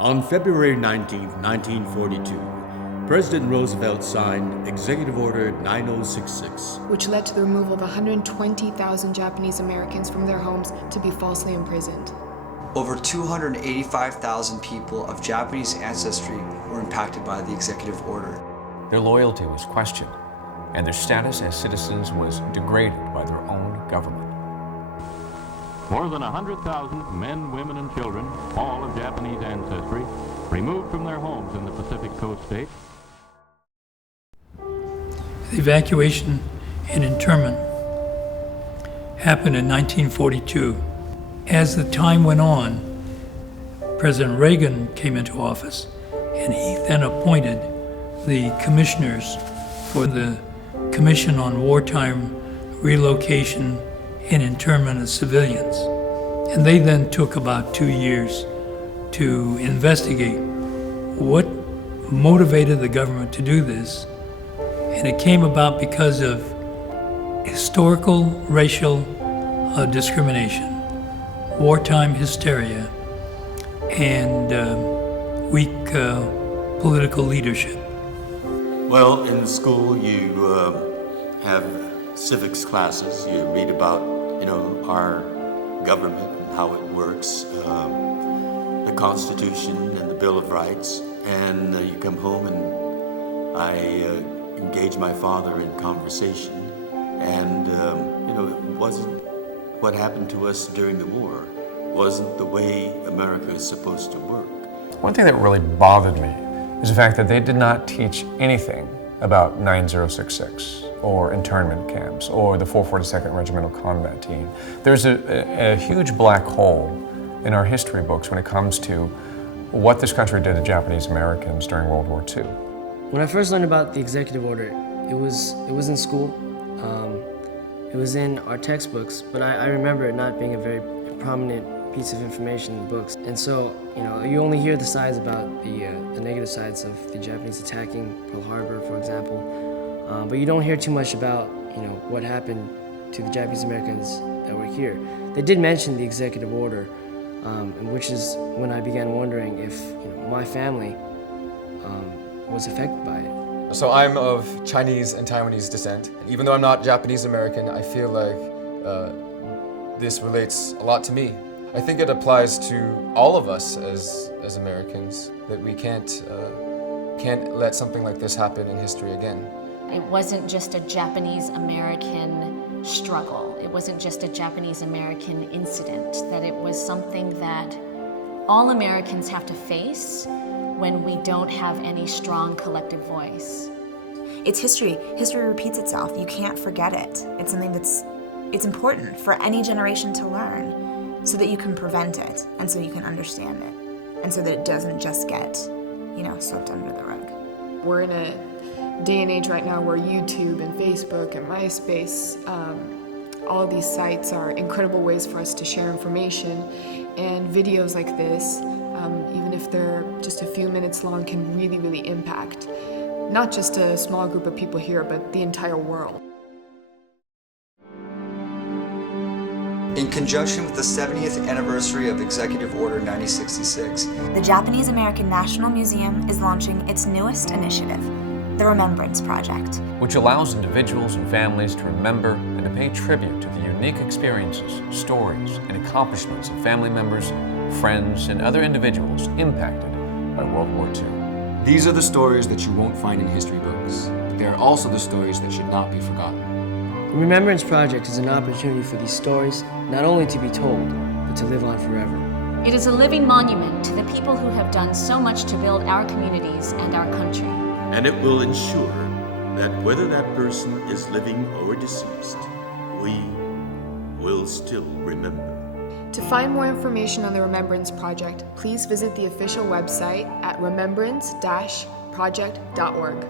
On February 19, 1942, President Roosevelt signed Executive Order 9066, which led to the removal of 120,000 Japanese Americans from their homes to be falsely imprisoned. Over 285,000 people of Japanese ancestry were impacted by the executive order. Their loyalty was questioned, and their status as citizens was degraded by their own government. More than 100,000 men, women, and children, all of Japanese ancestry, removed from their homes in the Pacific Coast states. The evacuation and internment happened in 1942. As the time went on, President Reagan came into office, and he then appointed the commissioners for the Commission on Wartime Relocation and Internment of Civilians. And they then took about 2 years to investigate what motivated the government to do this. And it came about because of historical racial discrimination, wartime hysteria, and weak political leadership. Well, in school you have civics classes. You read about, our government and how it works, the Constitution and the Bill of Rights, and you come home and I engage my father in conversation, and it wasn't what happened to us during the war, wasn't the way America is supposed to work. One thing that really bothered me is the fact that they did not teach anything about 9066 or internment camps or the 442nd Regimental Combat Team. There's a huge black hole in our history books when it comes to what this country did to Japanese Americans during World War II. When I first learned about the executive order, it was in school. It was in our textbooks, but I remember it not being a very prominent piece of information in the books. And so, you only hear the sides about the negative sides of the Japanese attacking Pearl Harbor, for example, but you don't hear too much about, what happened to the Japanese Americans that were here. They did mention the executive order, and which is when I began wondering if, my family was affected by it. So I'm of Chinese and Taiwanese descent. Even though I'm not Japanese American, I feel like this relates a lot to me. I think it applies to all of us as Americans, that we can't let something like this happen in history again. It wasn't just a Japanese American struggle. It wasn't just a Japanese American incident, that it was something that all Americans have to face when we don't have any strong collective voice. It's history. History repeats itself. You can't forget it. It's something it's important for any generation to learn so that you can prevent it and so you can understand it and so that it doesn't just get, swept under the rug. We're in a day and age right now where YouTube and Facebook and MySpace, all of these sites are incredible ways for us to share information, and videos like this, even if they're just a few minutes long, can really, really impact not just a small group of people here, but the entire world. In conjunction with the 70th anniversary of Executive Order 9066, the Japanese American National Museum is launching its newest initiative, the Remembrance Project, which allows individuals and families to remember and to pay tribute to the unique experiences, stories, and accomplishments of family members, friends, and other individuals impacted by World War II. These are the stories that you won't find in history books, but they are also the stories that should not be forgotten. The Remembrance Project is an opportunity for these stories not only to be told, but to live on forever. It is a living monument to the people who have done so much to build our communities and our country. And it will ensure that whether that person is living or deceased, we will still remember. To find more information on the Remembrance Project, please visit the official website at remembrance-project.org.